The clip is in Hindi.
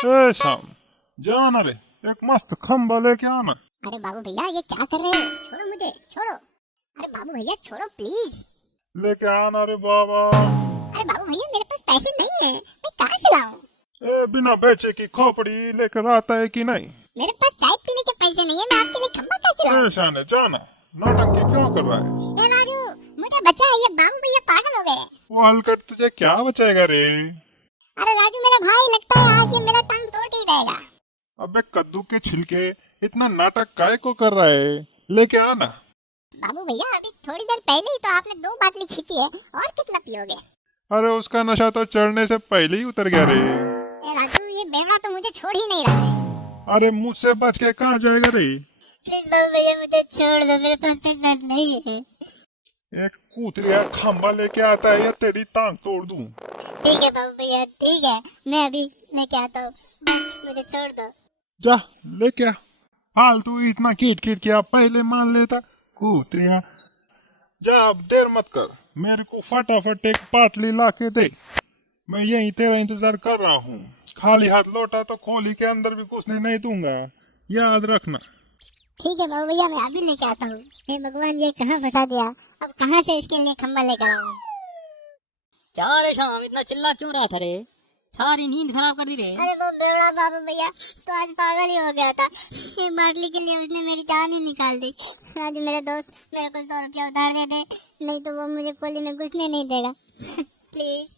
ए शाम, जाना रे, एक मस्त खंबा लेके आना। अरे बाबू भैया ये क्या कर रहे हो? छोड़ो मुझे, छोड़ो। अरे बाबू भैया छोड़ो प्लीज। लेके आना रे बाबा। अरे बाबू भैया मेरे पास पैसे नहीं है, मैं कहाँ से लाऊं? ए बिना बेचे की खोपड़ी लेकर आता है कि नहीं? मेरे पास चाय पीने के पैसे नहीं है, मैं आपके लिए खंबा कैसे लाऊं? ए शाने जाना, नौटंकी क्यों कर रहा है? ए राजू मुझे बचा, ये बाबू भैया पागल हो गए। वो हलकट तुझे क्या बचाएगा रे? अरे राजू मेरा भाई, लगता है आज ये मेरा टांग तोड़ के ही रहेगा। अबे कद्दू के छिलके, इतना नाटक काय को कर रहा है? लेके आना। बाबू भैया अभी थोड़ी देर पहले ही तो आपने 2 बाटली खींची है, और कितना पियोगे? अरे उसका नशा तो चढ़ने से पहले ही उतर गया रे। ए राजू ये बेवड़ा तो मुझे छोड़ ही नहीं रहा है। अरे मुझसे बच के कहाँ जाएगा रे? प्लीज बाबू भैया मुझे छोड़ दो, मेरे पास पैसा नहीं है। एक कूतरिया खंबा लेके आता है या तेरी टांग तोड़ दूं? ठीक है बाबू भैया ठीक है, मैं अभी लेके आता हूँ, बस मुझे छोड़ दो। जा लेके आ। फालतू इतना कीट कीट किया, पहले मान लेता। कूतरिया जा, अब देर मत कर, मेरे को फटाफट एक पाटली ला के दे। मैं यहीं तेरा इंतजार कर रहा हूँ। खाली हाथ लौटा तो खोली के अंदर भी घुसने नहीं दूंगा, याद रखना। ठीक है बाबू भैया मैं अभी लेके आता हूँ। हे भगवान ये कहाँ फंसा दिया, अब कहाँ से इसके लिए खंबा लेकर आऊँ? क्या रे शाम, इतना चिल्ला क्यों रहा था रे? सारी नींद खराब कर दी रे। अरे वो बेवड़ा बाबू भैया तो आज पागल ही हो गया था, एक बाटली के लिए उसने मेरी जान ही निकाल दी। आज मेरे दोस्त मेरे को 100 रुपया उधार दे दे, नहीं तो वो मुझे कोली में घुसने नहीं देगा। प्लीज।